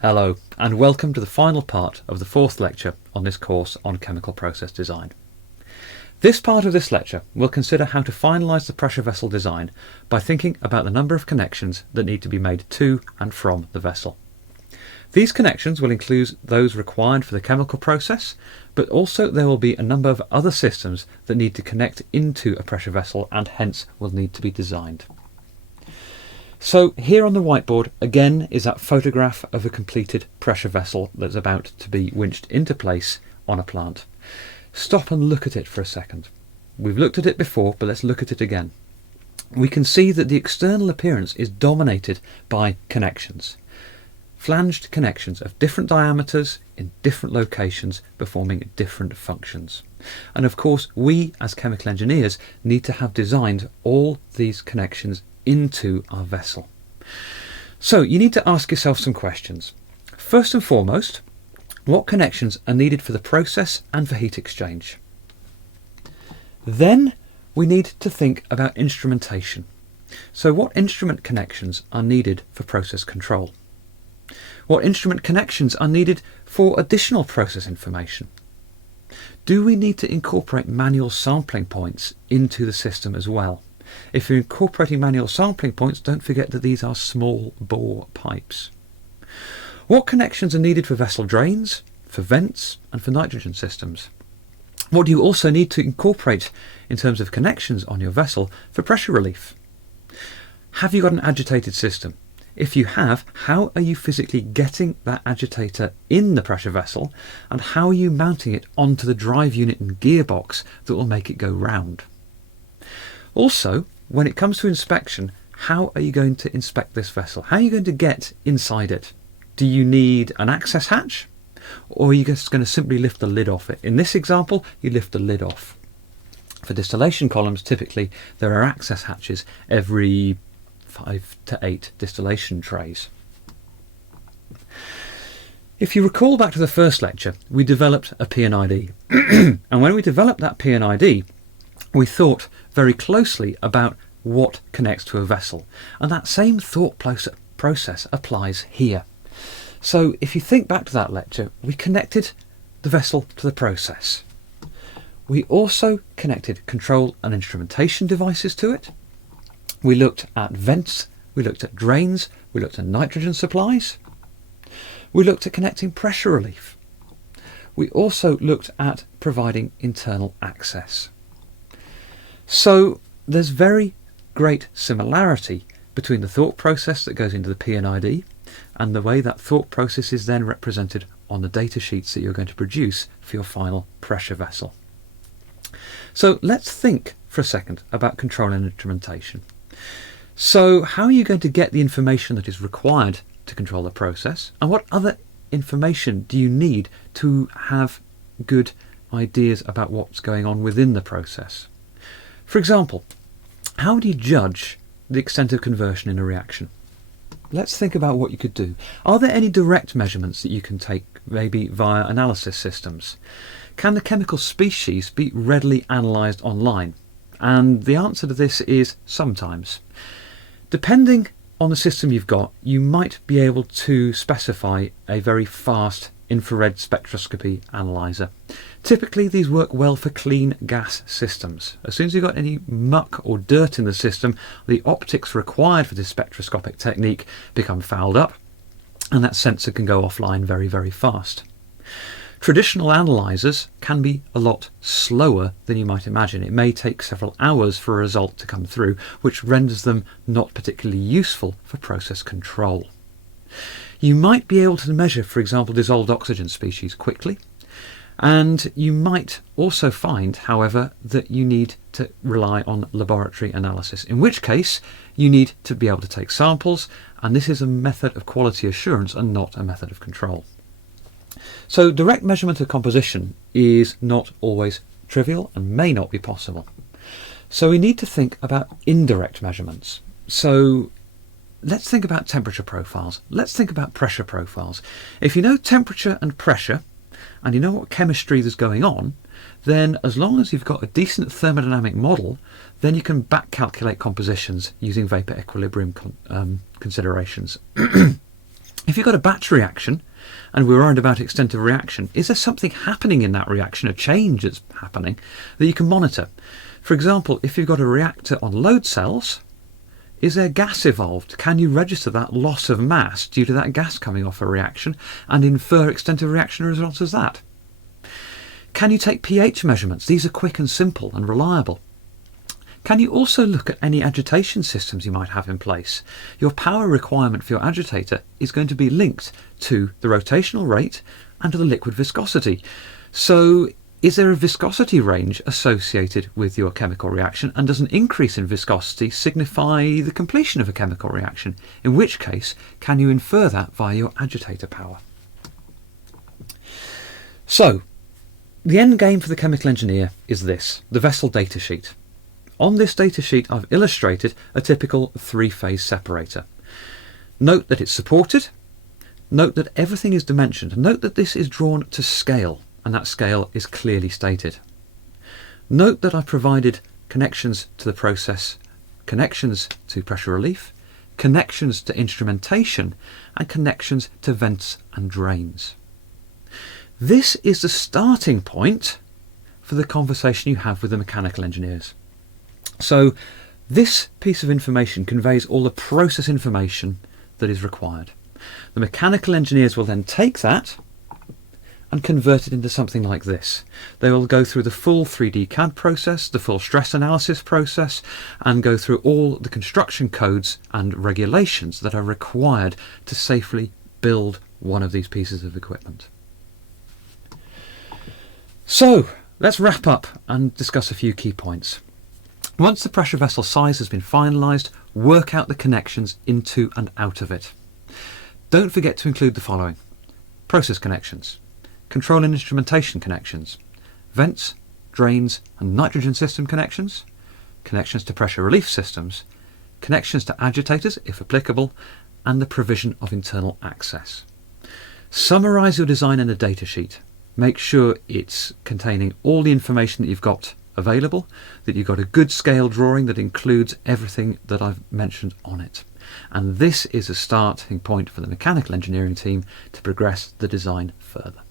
Hello, and welcome to the final part of the fourth lecture on this course on chemical process design. This part of this lecture will consider how to finalise the pressure vessel design by thinking about the number of connections that need to be made to and from the vessel. These connections will include those required for the chemical process, but also there will be a number of other systems that need to connect into a pressure vessel and hence will need to be designed. So here on the whiteboard again is that photograph of a completed pressure vessel that's about to be winched into place on a plant. Stop and look at it for a second. We've looked at it before, but let's look at it again. We can see that the external appearance is dominated by connections. Flanged connections of different diameters in different locations performing different functions. And of course we as chemical engineers need to have designed all these connections into our vessel. So you need to ask yourself some questions. First and foremost, what connections are needed for the process and for heat exchange? Then we need to think about instrumentation. So what instrument connections are needed for process control? What instrument connections are needed for additional process information? Do we need to incorporate manual sampling points into the system as well? If you're incorporating manual sampling points, don't forget that these are small bore pipes. What connections are needed for vessel drains, for vents and for nitrogen systems? What do you also need to incorporate in terms of connections on your vessel for pressure relief? Have you got an agitated system? If you have, how are you physically getting that agitator in the pressure vessel and how are you mounting it onto the drive unit and gearbox that will make it go round? Also, when it comes to inspection, how are you going to inspect this vessel? How are you going to get inside it? Do you need an access hatch? Or are you just going to simply lift the lid off it? In this example, you lift the lid off. For distillation columns, typically there are access hatches every 5 to 8 distillation trays. If you recall back to the first lecture, we developed a P&ID. And when we developed that P&ID, we thought very closely about what connects to a vessel, and that same thought process applies here. So if you think back to that lecture, we connected the vessel to the process. We also connected control and instrumentation devices to it. We looked at vents, we looked at drains, we looked at nitrogen supplies. We looked at connecting pressure relief. We also looked at providing internal access. So there's very great similarity between the thought process that goes into the P&ID and the way that thought process is then represented on the data sheets that you're going to produce for your final pressure vessel. So let's think for a second about control and instrumentation. So how are you going to get the information that is required to control the process, and what other information do you need to have good ideas about what's going on within the process? For example, how do you judge the extent of conversion in a reaction? Let's think about what you could do. Are there any direct measurements that you can take, maybe via analysis systems? Can the chemical species be readily analysed online? And the answer to this is sometimes. Depending on the system you've got, you might be able to specify a very fast infrared spectroscopy analyzer. Typically these work well for clean gas systems. As soon as you've got any muck or dirt in the system, the optics required for this spectroscopic technique become fouled up and that sensor can go offline very, very fast. Traditional analyzers can be a lot slower than you might imagine. It may take several hours for a result to come through, which renders them not particularly useful for process control. You might be able to measure, for example, dissolved oxygen species quickly, and you might also find, however, that you need to rely on laboratory analysis, in which case you need to be able to take samples, and this is a method of quality assurance and not a method of control. So direct measurement of composition is not always trivial and may not be possible. So we need to think about indirect measurements. So let's think about temperature profiles. Let's think about pressure profiles. If you know temperature and pressure, and you know what chemistry is going on, then as long as you've got a decent thermodynamic model, then you can back calculate compositions using vapor equilibrium considerations. If you've got a batch reaction and we're worried about extent of reaction, is there something happening in that reaction, a change that's happening, that you can monitor? For example, if you've got a reactor on load cells, is there gas evolved? Can you register that loss of mass due to that gas coming off a reaction and infer extent of reaction as a result of that? Can you take pH measurements? These are quick and simple and reliable. Can you also look at any agitation systems you might have in place? Your power requirement for your agitator is going to be linked to the rotational rate and to the liquid viscosity. So is there a viscosity range associated with your chemical reaction, and does an increase in viscosity signify the completion of a chemical reaction? In which case, can you infer that via your agitator power? So, the end game for the chemical engineer is this, the vessel datasheet. On this datasheet I've illustrated a typical three-phase separator. Note that it's supported, note that everything is dimensioned, note that this is drawn to scale, and that scale is clearly stated. Note that I've provided connections to the process, connections to pressure relief, connections to instrumentation, and connections to vents and drains. This is the starting point for the conversation you have with the mechanical engineers. So this piece of information conveys all the process information that is required. The mechanical engineers will then take that and convert it into something like this. They will go through the full 3D CAD process, the full stress analysis process, and go through all the construction codes and regulations that are required to safely build one of these pieces of equipment. So let's wrap up and discuss a few key points. Once the pressure vessel size has been finalised, work out the connections into and out of it. Don't forget to include the following: process connections, control and instrumentation connections, vents, drains and nitrogen system connections, connections to pressure relief systems, connections to agitators if applicable, and the provision of internal access. Summarise your design in a datasheet. Make sure it's containing all the information that you've got available, that you've got a good scale drawing that includes everything that I've mentioned on it. And this is a starting point for the mechanical engineering team to progress the design further.